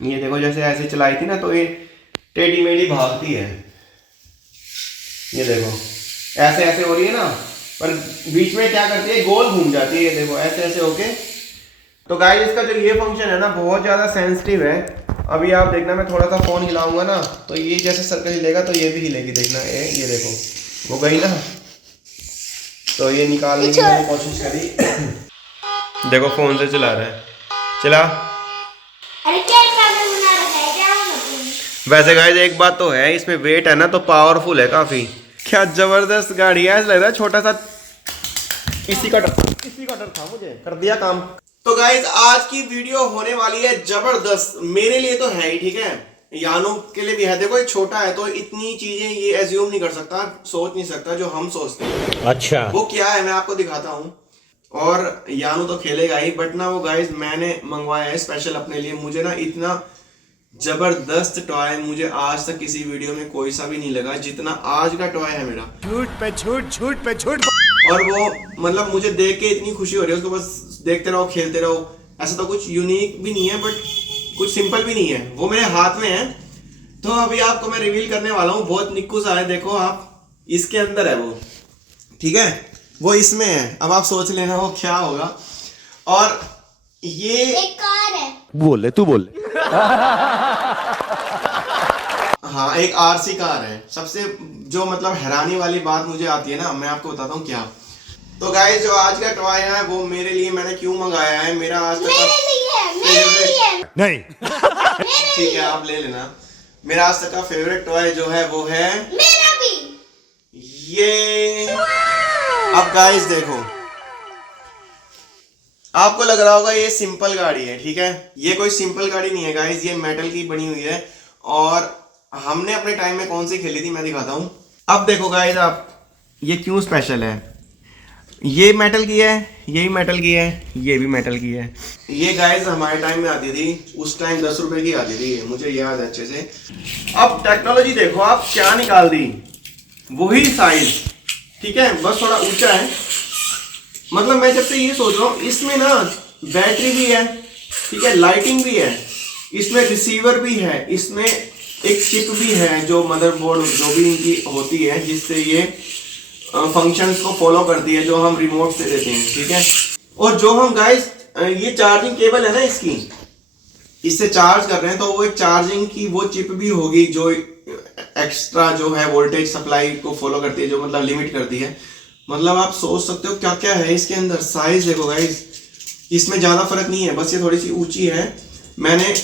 ये देखो जैसे ऐसे चलाई थी ना तो ये टेढ़ी मेढ़ी भागती है। ये देखो ऐसे ऐसे हो रही है ना, पर बीच में क्या करती है, गोल घूम जाती है। ये देखो ऐसे ऐसे होके। तो गाइस इसका जो ये फंक्शन है ना बहुत ज़्यादा सेंसिटिव है। अभी आप देखना, मैं थोड़ा सा फ़ोन हिलाऊंगा ना तो ये जैसे सर्कल हिलेगा तो ये भी हिलेगी, देखना। ये देखो वो गई ना, तो ये निकालने की मैंने कोशिश करी। देखो फ़ोन से चला रहा है, चला। अरे क्या पागल बना रखा है, क्या मतलब? वैसे गाइस एक बात तो है, इसमें वेट है ना तो पावरफुल है काफ़ी। क्या ज़बरदस्त गाड़ी है, ऐसा लग रहा है छोटा सा इसी का डर था, मुझे कर दिया काम। तो गाइज आज की वीडियो होने वाली है जबरदस्त, मेरे लिए तो है ही, ठीक है, यानो के लिए भी है। देखो ये छोटा है तो इतनी चीजें ये एज्यूम नहीं कर सकता, सोच नहीं सकता जो हम सोचते हैं। अच्छा वो क्या है मैं आपको दिखाता हूँ। और यानो तो खेलेगा ही, बट ना वो गाइज मैंने मंगवाया है स्पेशल अपने लिए। मुझे ना इतना जबरदस्त टॉय मुझे आज तक किसी वीडियो में कोई सा भी नहीं लगा जितना आज का टॉय है मेरा। झूठ पे झूठ, झूठ पे झूठ। और वो मतलब मुझे देख के इतनी खुशी हो रही है, उसको बस देखते रहो खेलते रहो। ऐसा तो कुछ यूनिक भी नहीं है बट कुछ सिंपल भी नहीं है, वो मेरे हाथ में है। तो अभी आपको मैं रिवील करने वाला हूँ, बहुत निक्कू सा है, देखो आप इसके अंदर है वो, ठीक है, वो इसमें है। अब आप सोच लेना वो क्या होगा। और ये एक कार है। बोले तू बोले। हाँ एक आरसी कार है। सबसे जो मतलब हैरानी वाली बात मुझे आती है ना, मैं आपको बताता हूँ क्या। तो गाइस जो आज का टॉय है वो मेरे लिए मैंने क्यों मंगाया है, मेरा आज तक मेरे लिए नहीं ठीक है आप ले लेना। मेरा आज तक का फेवरेट टॉय जो है वो है मेरा भी। ये। अब गाइस देखो, आपको लग रहा होगा ये सिंपल गाड़ी है, ठीक है, ये कोई सिंपल गाड़ी नहीं है गाइस, ये मेटल की बनी हुई है। और हमने अपने टाइम में कौन सी खेली थी मैं दिखाता हूँ। अब देखो गाइस आप, ये क्यों स्पेशल है। ये मेटल की है, ये भी मेटल की है, ये भी मेटल की है। ये गाइस हमारे टाइम में आती थी, उस टाइम 10 रुपए की आती थी, मुझे याद है अच्छे से। अब टेक्नोलॉजी देखो आप क्या निकाल दी, वही साइज, ठीक है, बस थोड़ा ऊंचा है। मतलब मैं जब से ये सोच रहा हूँ, इसमें ना बैटरी भी है, ठीक है, लाइटिंग भी है, इसमें रिसीवर भी है, इसमें एक चिप भी है जो मदरबोर्ड जो भी इनकी होती है जिससे ये फंक्शंस को फॉलो करती है, जो हम रिमोट से देते हैं, ठीक है। और जो हम गाइस ये चार्जिंग केबल है ना इसकी, इससे चार्ज कर रहे हैं, तो वो एक चार्जिंग की वो चिप भी होगी जो एक्स्ट्रा जो है वोल्टेज सप्लाई को फॉलो करती है, जो मतलब लिमिट करती है। मतलब आप सोच सकते हो क्या क्या है इसके अंदर। साइज देखो गाइस, इसमें ज़्यादा फर्क नहीं है, बस ये थोड़ी सी ऊंची है। मैंने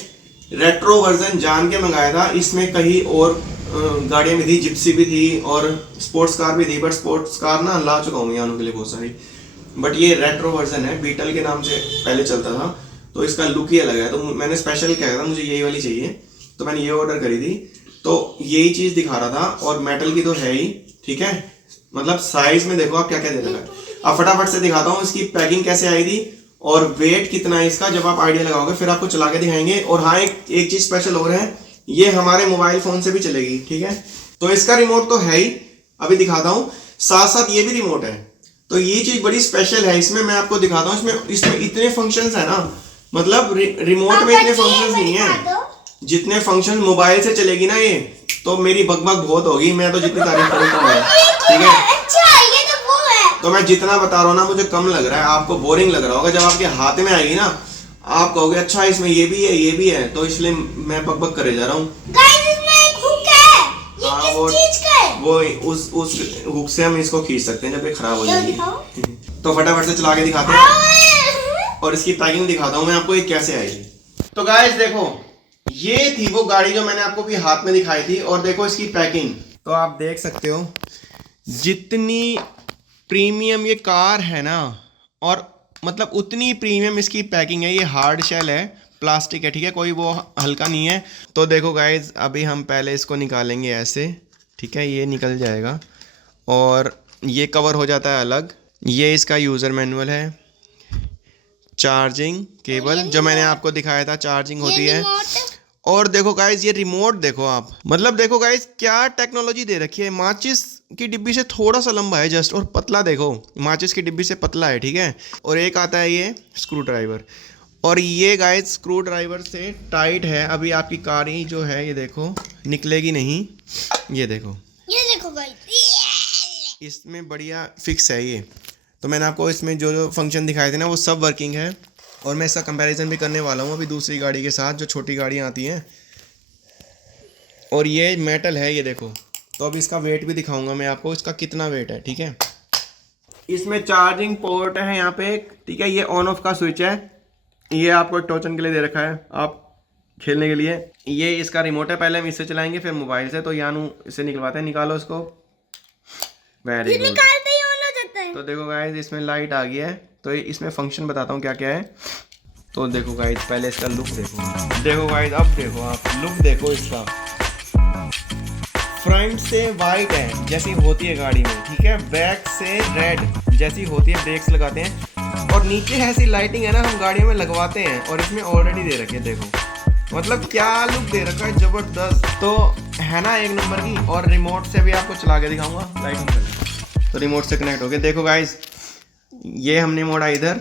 रेट्रो वर्जन जान के मंगाया था, इसमें कहीं और गाड़ियाँ भी थी, जिप्सी भी थी और स्पोर्ट्स कार भी थी, बट स्पोर्ट्स कार ना ला चुका हूँ यानों के लिए बहुत सारी। बट ये रेट्रो वर्जन है, बीटल के नाम से पहले चलता था, तो इसका लुक ही अलग है। तो मैंने स्पेशल क्या था, मुझे यही वाली चाहिए, तो मैंने ये ऑर्डर करी थी। तो यही चीज़ दिखा रहा था, और मेटल की तो है ही, ठीक है। मतलब साइज में देखो आप क्या क्या दे रखा है। अब फटाफट से दिखाता हूँ इसकी पैकिंग कैसे आई थी और वेट कितना है इसका, जब आप आइडिया लगाओगे फिर आपको चला के दिखाएंगे। और हाँ एक चीज़ स्पेशल और है, ये हमारे मोबाइल फोन से भी चलेगी, ठीक है। तो इसका रिमोट तो है ही, अभी दिखाता हूँ, साथ साथ ये भी रिमोट है। तो ये चीज बड़ी स्पेशल है इसमें, मैं आपको दिखाता हूँ। इसमें इतने फंक्शंस है ना, मतलब रिमोट में इतने फंक्शंस नहीं है जितने फंक्शन मोबाइल से चलेगी ना ये, तो मेरी बकबक बहुत होगी, मैं तो जितनी तारीफ करूँ, ठीक है। अच्छा ये तो वो है। तो मैं जितना बता रहा हूँ ना मुझे कम लग रहा है, आपको बोरिंग लग रहा होगा। जब आपके हाथ में आएगी ना आप कहोगे अच्छा इसमें ये भी है ये भी है, तो इसलिए मैं बकबक करे जा रहा हूँ। गाइस इसमें एक हुक है, ये हाँ, किस वो चीज का है? वो उस हुक से हम इसको खींच सकते हैं जब ये खराब हो चलो जाएगी। दिखाओ। तो फटाफट से चला के दिखाते हैं और इसकी पैकिंग दिखाता हूँ मैं आपको ये कैसे आएगी। तो गाइस देखो, ये थी वो गाड़ी जो मैंने आपको भी हाथ में दिखाई थी, और देखो इसकी पैकिंग, तो आप देख सकते हो जितनी प्रीमियम ये कार है ना, और मतलब उतनी प्रीमियम इसकी पैकिंग है। ये हार्ड शेल है, प्लास्टिक है, ठीक है, कोई वो हल्का नहीं है। तो देखो गाइज अभी हम पहले इसको निकालेंगे ऐसे, ठीक है, ये निकल जाएगा और ये कवर हो जाता है अलग। ये इसका यूज़र मैनुअल है, चार्जिंग केबल जो मैंने आपको दिखाया था चार्जिंग होती है। और देखो गाइज ये रिमोट देखो आप, मतलब देखो गाइज क्या टेक्नोलॉजी दे रखी है। माचिस की डिब्बी से थोड़ा सा लंबा है जस्ट, और पतला देखो माचिस की डिब्बी से पतला है, ठीक है। और एक आता है ये स्क्रू ड्राइवर, और ये गाइस स्क्रू ड्राइवर से टाइट है। अभी आपकी कार ही जो है ये देखो निकलेगी नहीं, ये देखो गाइस, इसमें बढ़िया फिक्स है ये। तो मैंने आपको इसमें जो जो फंक्शन दिखाए थे ना वो सब वर्किंग है। और मैं इसका कंपैरिजन भी करने वाला हूँ अभी दूसरी गाड़ी के साथ जो छोटी गाड़ियाँ आती हैं। और ये मेटल है ये देखो। तो अब इसका वेट भी दिखाऊंगा मैं आपको, इसका कितना वेट है, ठीक है। इसमें चार्जिंग पोर्ट है यहाँ पे, ठीक है। ये ऑन ऑफ का स्विच है, ये आपको टोचन के लिए दे रखा है, आप खेलने के लिए। ये इसका रिमोट है, पहले हम इससे चलाएंगे फिर मोबाइल से। तो यानू इससे निकलवाते हैं, निकालो इसको। Very good. निकालते ही ऑन हो जाता है। तो देखो गाइस इसमें लाइट आ गई है। तो इसमें फंक्शन बताता हूँ क्या क्या है। तो देखो गाइस पहले इसका लुक देखो, देखो गाइस अब देखो आप लुक देखो इसका। फ्रंट से वाइट है जैसी होती है गाड़ी में, ठीक है। बैक से रेड जैसी होती है, ब्रेक्स लगाते हैं। और नीचे ऐसी लाइटिंग है ना, हम गाड़ियों में लगवाते हैं। और इसमें ऑलरेडी दे रखे हैं देखो, मतलब क्या लुक दे रखा है, जबरदस्त। तो है ना एक नंबर की। और रिमोट से भी आपको चला के दिखाऊंगा, लाइट ऑन कर। तो रिमोट से कनेक्ट हो गया। देखो गाइस ये हमने मोड़ा इधर,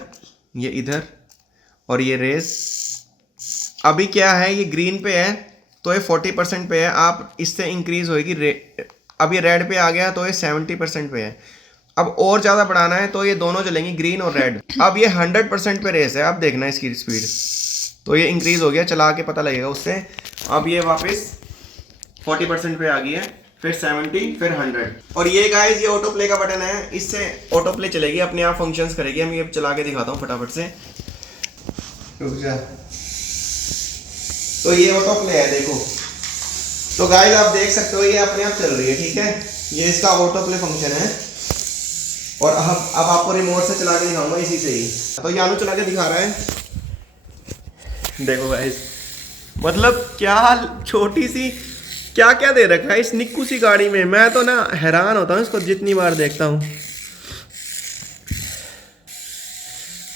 ये इधर, और ये रेस। अभी क्या है, ये ग्रीन पे है तो ये 40% पे है। आप इससे इंक्रीज होएगी। अब ये रेड पे आ गया तो ये 70% पे है। अब और ज़्यादा बढ़ाना है तो ये दोनों चलेंगी, ग्रीन और रेड। अब ये 100% पे रेस है, अब देखना इसकी स्पीड। तो ये इंक्रीज हो गया, चला के पता लगेगा उससे। अब ये वापस 40% पे आ गई है, फिर 70, फिर 100। और ये गाइस ये ऑटो प्ले का बटन है, इससे ऑटो प्ले चलेगी, अपने आप फंक्शंस करेगी। हम ये चला के दिखाता हूँ फटाफट से, रुक जा। तो ये ऑटो प्ले है देखो। तो गाइस आप देख सकते हो ये अपने आप चल रही है, ठीक है। ये इसका ऑटो प्ले फंक्शन है। और अब आपको रिमोट से चला के दिखाऊंगा इसी से ही। तो यानू चला के दिखा रहा है, देखो गाइस। मतलब क्या छोटी सी क्या क्या दे रखा है इस निक्कू सी गाड़ी में। मैं तो ना हैरान होता हूँ इसको जितनी बार देखता हूँ।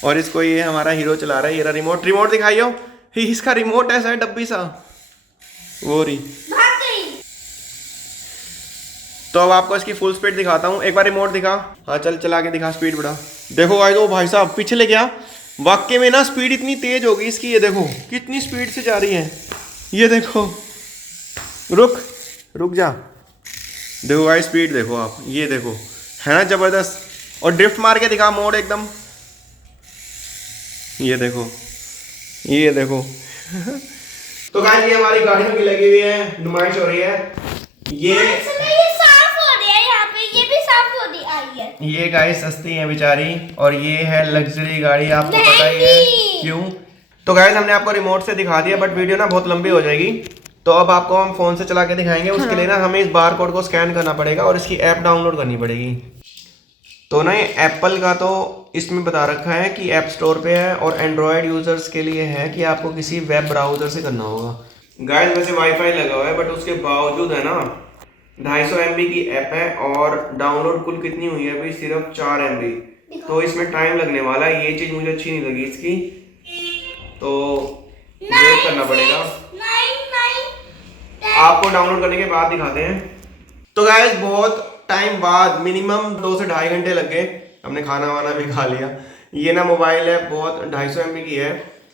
और इसको ये हमारा हीरो चला रहा है। ये रिमोट, रिमोट दिखाइयो। इसका रिमोट ऐसा है डब्बी सा, वो रही। तो अब आपको इसकी फुल स्पीड दिखाता हूँ। एक बार रिमोट दिखा। हाँ चल चला के दिखा, स्पीड बढ़ा। देखो गाइस ओ भाई साहब पिछले गया। वाकई में ना स्पीड इतनी तेज होगी इसकी, ये देखो कितनी स्पीड से जा रही है। ये देखो, रुक रुक जा। देखो गाइस स्पीड देखो आप, ये देखो है ना जबरदस्त। और ड्रिफ्ट मार के दिखा मोड एकदम, ये देखो ये देखो। तो गाइस ये हमारी गाड़ियों की लगी हुई है, नुमाइश हो रही है। ये साफ हो रही है, यहाँ पे ये भी साफ हो रही आई है। ये गाइस सस्ती है बेचारी। और ये है लग्जरी गाड़ी, आपको पता ही है क्यों। तो गाइस हमने आपको रिमोट से दिखा दिया, बट वीडियो ना बहुत लंबी हो जाएगी। तो अब आपको हम फोन से चला के दिखाएंगे। उसके लिए ना हमें इस बार कोड को स्कैन करना पड़ेगा और इसकी ऐप डाउनलोड करनी पड़ेगी। तो ना ये एप्पल का तो इसमें बता रखा है कि ऐप स्टोर पे है, और एंड्रॉयड यूजर्स के लिए है कि आपको किसी वेब ब्राउजर से करना होगा। गाइस वैसे वाईफाई लगा हुआ है, बट उसके बावजूद है ना 250 MB की ऐप है। और डाउनलोड कुल कितनी हुई है अभी, सिर्फ 4 MB। तो इसमें टाइम लगने वाला है, ये चीज मुझे अच्छी नहीं लगी इसकी। तो वेट करना पड़ेगा, आपको डाउनलोड करने के बाद दिखाते हैं। तो गाइस बहुत टाइम बाद, मिनिमम 2 से 2.5 घंटे लग गए। हमने खाना वाना भी खा लिया। ये ना मोबाइल है बहुत 250 MB की है।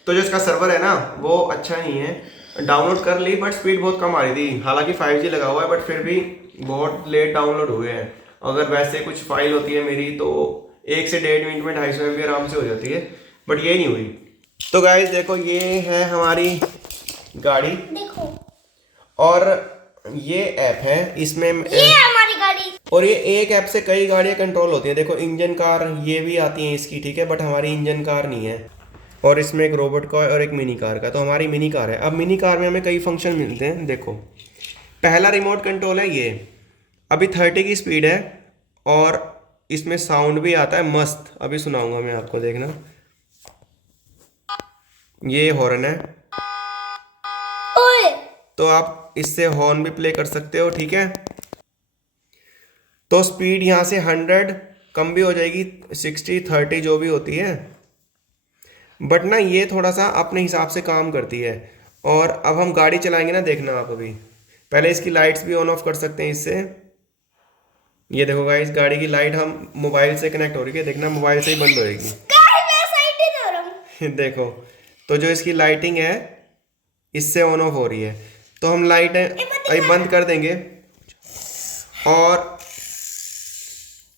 तो जो इसका सर्वर है ना वो अच्छा नहीं है। डाउनलोड कर ली बट स्पीड बहुत कम आ रही थी। हालांकि 5G लगा हुआ है, बट फिर भी बहुत लेट डाउनलोड हुए हैं। अगर वैसे कुछ फाइल होती है मेरी तो 1 से 1.5 मिनट में 250 MB आराम से हो जाती है, बट ये नहीं हुई। तो गाइस देखो ये है हमारी गाड़ी देखो, और ये ऐप है इसमें, ये हमारी गाड़ी। और ये एक ऐप से कई गाड़ियाँ कंट्रोल होती हैं। देखो इंजन कार ये भी आती हैं इसकी, ठीक है। बट हमारी इंजन कार नहीं है। और इसमें एक रोबोट का और एक मिनी कार का। तो हमारी मिनी कार है। अब मिनी कार में हमें कई फंक्शन मिलते हैं। देखो पहला रिमोट कंट्रोल है ये, अभी 30 की स्पीड है। और इसमें साउंड भी आता है मस्त, अभी सुनाऊंगा मैं आपको, देखना। ये हॉर्न है, ओए, तो आप इससे हॉर्न भी प्ले कर सकते हो, ठीक है। तो स्पीड यहाँ से 100 कम भी हो जाएगी, 60, 30 जो भी होती है। बट ना ये थोड़ा सा अपने हिसाब से काम करती है। और अब हम गाड़ी चलाएंगे ना, देखना आप। अभी पहले इसकी लाइट्स भी ऑन ऑफ कर सकते हैं इससे। ये देखो गाइस गाड़ी की लाइट हम मोबाइल से कनेक्ट हो रही है, देखना मोबाइल से ही बंद होएगी। मैं साइड ही दे रहा हूँ। देखो तो जो इसकी लाइटिंग है इससे ऑन ऑफ हो रही है। तो हम लाइट अभी बंद कर देंगे और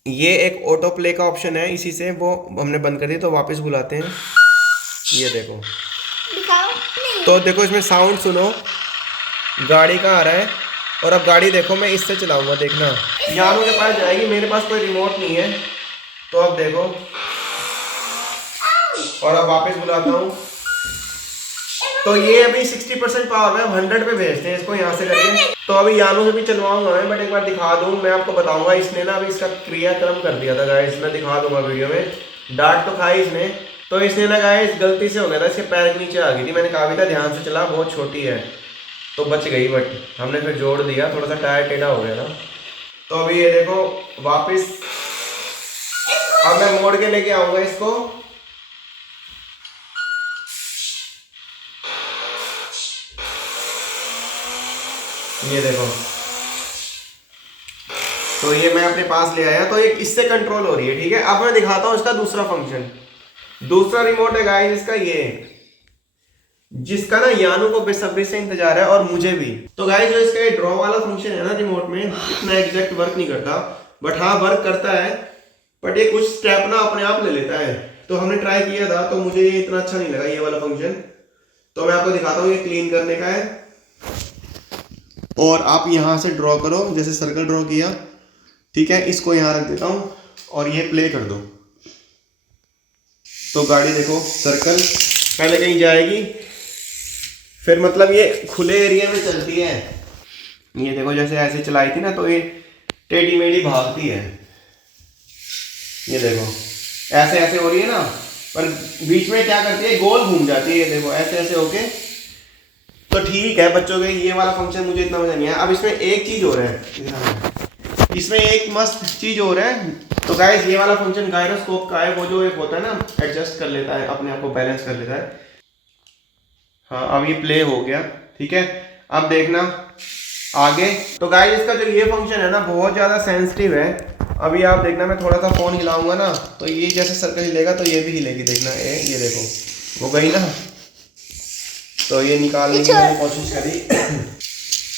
ये एक ऑटो प्ले का ऑप्शन है, इसी से वो हमने बंद कर दिया। तो वापस बुलाते हैं, ये देखो। दिखाओ। तो देखो इसमें साउंड सुनो, गाड़ी का आ रहा है। और अब गाड़ी देखो, मैं इससे चलाऊंगा, देखना। यानू के पास जाएगी, मेरे पास कोई रिमोट नहीं है। तो अब देखो, और अब वापस बुलाता हूँ। तो ये अभी 60% पावर है, 100 पे भेजते हैं इसको यहाँ से करके। तो अभी यानू से भी चलवाऊंगा मैं, बट एक बार दिखा दूँ, मैं आपको बताऊंगा। इसने ना अभी इसका क्रियाक्रम कर दिया था गाइस, मैं दिखा दूंगा वीडियो में। डांट तो खाई इसने, तो इसने ना गाइस गलती से हो गया था, इसके पैर के नीचे आ गई थी। मैंने कहा भी था ध्यान से चला, बहुत छोटी है, तो बच गई। बट हमने फिर जोड़ दिया, थोड़ा सा टायर टेढ़ा हो गया था। तो अभी ये देखो वापस, अब मैं मोड़ के लेके आऊंगा इसको। ये देखो, तो ये मैं अपने पास ले आया, तो ये इससे कंट्रोल हो रही है, ठीक है। अब मैं दिखाता हूँ इसका दूसरा फंक्शन। दूसरा रिमोट है गाइस इसका, ये जिसका ना यानू को बेसब्री से इंतजार है और मुझे भी। तो गाइस जो इसका ये ड्रॉ वाला फंक्शन है ना रिमोट में, इतना एग्जैक्ट वर्क नहीं करता, बट हाँ वर्क करता है। बट ये कुछ स्टेप ना अपने आप ले लेता है। तो हमने ट्राई किया था, तो मुझे ये इतना अच्छा नहीं लगा ये वाला फंक्शन। तो मैं आपको दिखाता हूँ, ये क्लीन करने का है। और आप यहाँ से ड्रॉ करो, जैसे सर्कल ड्रॉ किया, ठीक है। इसको यहाँ रख देता हूँ और ये प्ले कर दो। तो गाड़ी देखो, सर्कल पहले कहीं जाएगी, फिर मतलब ये खुले एरिया में चलती है। ये देखो जैसे ऐसे चलाई थी ना, तो ये टेढ़ी मेढ़ी भागती है। ये देखो ऐसे ऐसे हो रही है ना, पर बीच में क्या करती है, गोल घूम जाती है। ये देखो ऐसे ऐसे होके। तो ठीक है बच्चों के, ये वाला फंक्शन मुझे इतना मजा नहीं आया। अब इसमें एक चीज हो रहा है, इसमें एक मस्त चीज हो रहा है। तो गाइस ये वाला फंक्शन गायरोस्कोप का है, वो जो एक होता है ना, एडजस्ट कर लेता है, अपने आप को बैलेंस कर लेता है। हाँ अब ये प्ले हो गया, ठीक है। अब देखना आगे। तो गाइस इसका जो ये फंक्शन है ना, बहुत ज़्यादा सेंसिटिव है। अभी आप देखना, मैं थोड़ा सा फ़ोन हिलाऊंगा ना, तो ये जैसे सर्कल हिलेगा तो ये भी हिलेगी, देखना। ये देखो वो गई ना, तो ये निकालने की मैंने कोशिश करी,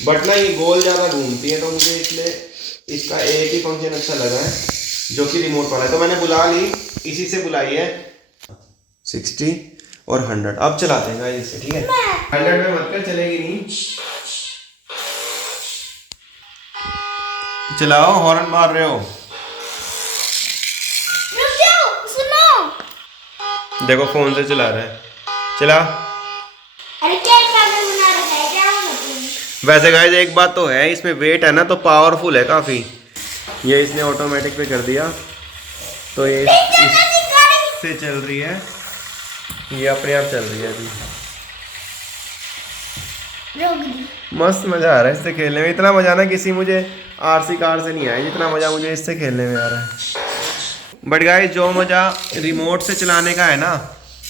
बट ना ये गोल ज़्यादा घूमती है। तो मुझे इसलिए इसका एक ही फंक्शन अच्छा लगा है, जो कि रिमोट वाला है। तो मैंने बुला ली, इसी से बुलाई है 60 और 100। अब चलाते हैं गाइस इससे, ठीक है। 100 में मत कर, चलेगी नहीं। चलाओ, हॉर्न मार रहे हो। रुक जाओ, सुनो। देखो फोन से चला रहा है, चला। अरे क्या पागल बना रखा है, क्या मतलब? वैसे गाइस एक बात तो है, इसमें वेट है ना, तो पावरफुल है काफ़ी। ये इसने ऑटोमेटिक पे कर दिया, तो ये इससे चल रही है, ये अपने आप चल रही है अभी। मस्त मज़ा आ रहा है इससे खेलने में। इतना मज़ा ना किसी मुझे आरसी कार से नहीं आया, जितना मज़ा मुझे इससे खेलने में आ रहा है। बट गाइस जो मज़ा रिमोट से चलाने का है ना,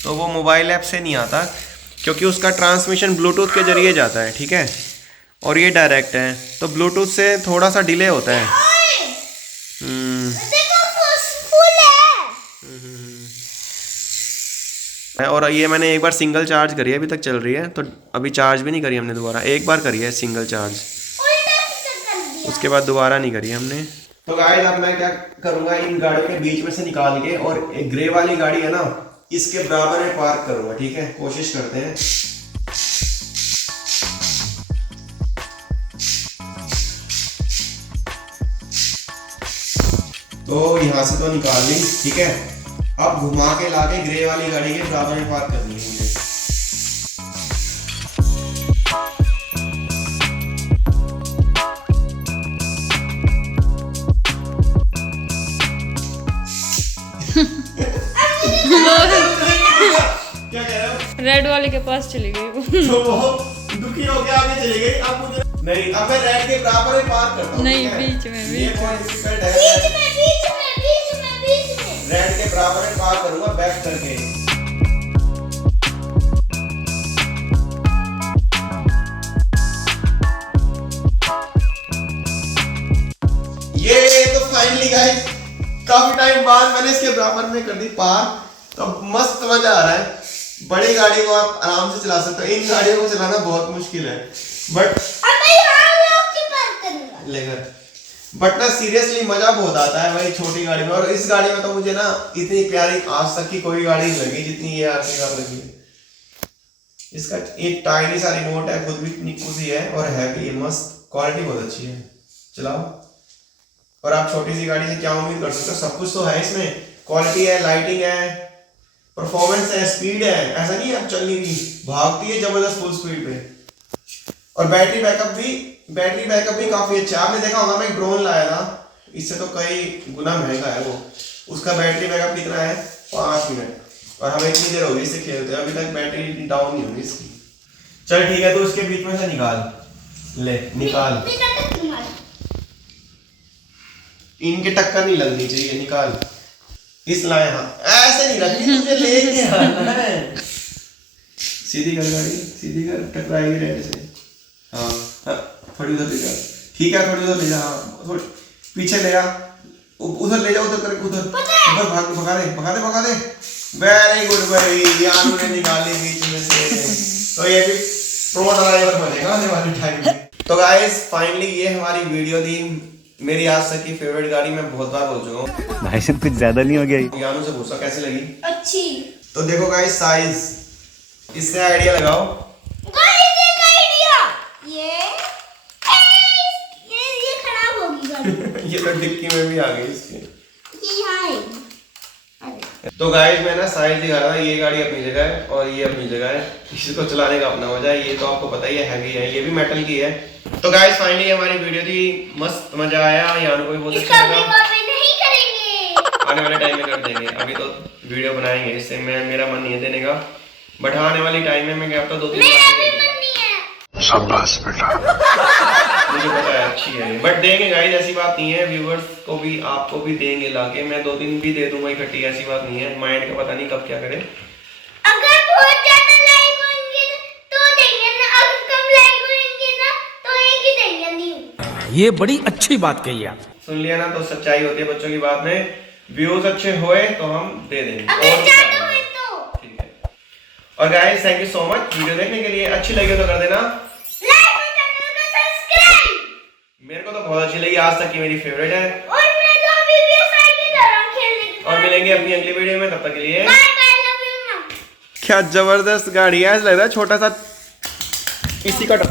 तो वो मोबाइल ऐप से नहीं आता, क्योंकि उसका ट्रांसमिशन ब्लूटूथ के जरिए जाता है, ठीक है। और ये डायरेक्ट है, तो ब्लूटूथ से थोड़ा सा डिले होता है। और ये मैंने एक बार सिंगल चार्ज करी है, अभी तक चल रही है। तो अभी चार्ज भी नहीं करी हमने दोबारा, एक बार करी है सिंगल चार्ज, उसके बाद दोबारा नहीं करी हमने। तो गाइस अब मैं क्या करूँगा, इन गाड़ियों के बीच में से निकाल के, और एक ग्रे वाली गाड़ी है ना, इसके बराबर में पार्क करूँगा, ठीक है। कोशिश करते हैं। तो यहाँ से तो निकाल ली, ठीक है। अब घुमा के लाके ग्रे वाली गाड़ी के बराबर में पार्क करनी है मुझे। क्या कह रहे हो? रेड वाले के पास चली गई वो। तो वो दुखी होके आगे चली गई। अब मुझे नहीं, अब मैं रेड के बराबर में पार्क करता हूँ। नहीं, बीच में, ये बहुत डिफिकल्ट है। रेड के बराबर में पार्क करूंगा, बैक करके। ये तो फाइनली गाइस काफी टाइम बाद मैंने इसके बराबर में कर दी पार। तो मस्त मजा आ रहा है, बड़ी गाड़ी को आप आराम से चला सकते हो, इन गाड़ियों को चलाना बहुत मुश्किल है। बट बट ना सीरियसली मजा बहुत आता है भाई छोटी गाड़ी में। और इस गाड़ी में तो मुझे ना इतनी प्यारी आज तक की कोई गाड़ी नहीं लगी जितनी ये आरसी कार लगी है। इसका एक टाइनी सा रिमोट है, खुद भी इतनी खुशी है और है भी मस्त, क्वालिटी बहुत अच्छी है, चलाओ। और आप छोटी सी गाड़ी से क्या उम्मीद कर सकते हो, सब कुछ तो है इसमें, क्वालिटी है, लाइटिंग है, परफॉर्मेंस है, स्पीड है, ऐसा नहीं है अब चल नहीं रही, भागती है जबरदस्त फुल स्पीड पे। और बैटरी बैकअप भी काफी अच्छा है। आपने देखा होगा मैं एक ड्रोन लाया था, इससे तो कई गुना महंगा है वो, उसका बैटरी बैकअप कितना है 5 मिनट, और हमें इतनी देर हो गई इससे खेलते हैं, अभी तक बैटरी डाउन नहीं होगी इसकी। चल ठीक है, तो उसके बीच में से निकाल ले, निकाल, इनके टक्कर नहीं लगनी चाहिए, निकाल। इस लाए, हाँ ऐसे नहीं रखनी, तुझे लेके आना है। सीधी कर गाड़ी, सीधी कर, टकराएगी रेड से। हाँ थोड़ी उधर ले जा, ठीक है थोड़ी उधर ले जा, हाँ थोड़ी पीछे ले जा, उधर ले जा, उधर ऊपर भगा दे। वेरी गुड भाई, यानू ने निकाली बीच में से, तो ये भी प्रो ड्राइवर बनेगा आने वाले टाइम में। तो गाइस फाइनली ये हमारी वीडियो थी, मेरी आज तक की फेवरेट गाड़ी। मैं बहुत बार बोल चुका हूँ भाई साहब, कुछ ज्यादा नहीं हो गया? यानू से पूछा कैसी लगी। अच्छी। तो देखो गाइस साइज, इससे आइडिया लगाओ। ये खराब होगी गाड़ी। ये तो डिक्की में भी आ गई इसके। ये यहाँ है। तो गाइस मैं ना साइज दिखा रहा था, ये गाड़ी अपनी जगह है और ये अपनी जगह है, इसको चलाने का अपना मजा है। ये तो आपको पता ही है हैवी है, ये भी मेटल की है। तो गाइस फाइनली हमारी वीडियो थी, मस्त मजा आया, यानू को भी बहुत अच्छा लगा। नहीं करेंगे, आने वाले टाइम में कर देंगे, अभी तो वीडियो बनाएंगे, इससे मेरा मन नहीं है देने का, बट हाँ आने वाली टाइम में मैं क्या 2-3 शाबाश बेटा, मुझे पता है अच्छी है, बट देंगे गाइस, ऐसी बात नहीं है। व्यूवर्स को भी आपको भी देंगे लाके, मैं 2-3 भी दे दूंगा इकट्ठी, ऐसी बात नहीं है। माइंड का पता नहीं कब क्या करे। अगर बहुत ज्यादा लाइक होंगे तो देंगे ना, अगर कम लाइक होंगे ना तो एक ही देंगे। नहीं, ये बड़ी अच्छी बात कही आप। सुन लिया ना, तो सच्चाई होती है बच्चों की बात में, व्यूज अच्छे होए तो हम दे देंगे, अगर ज्यादा हुए तो ठीक है। और guys thank you so much video देखने के लिए, अच्छी लगी तो कर देना लाइक और चैनल को सब्सक्राइब। मेरे को तो बहुत अच्छी लगी, आज तक की मेरी फेवरेट है। और मैं तो अभी भी साइकिल कर रहा हूं खेलने के। और मिलेंगे अपनी अगली वीडियो में, तब तक के लिए बाय बाय, लव यू मम। क्या जबरदस्त गाड़ी है, ऐसा लग रहा है छोटा सा इसी का डर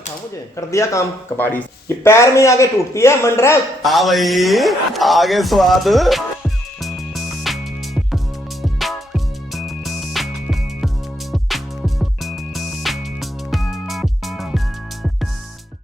था, मुझे कर दिया काम कबाड़ी। ये पैर में आगे टूटती है, मन रहा है। हाँ भाई, आगे स्वाद।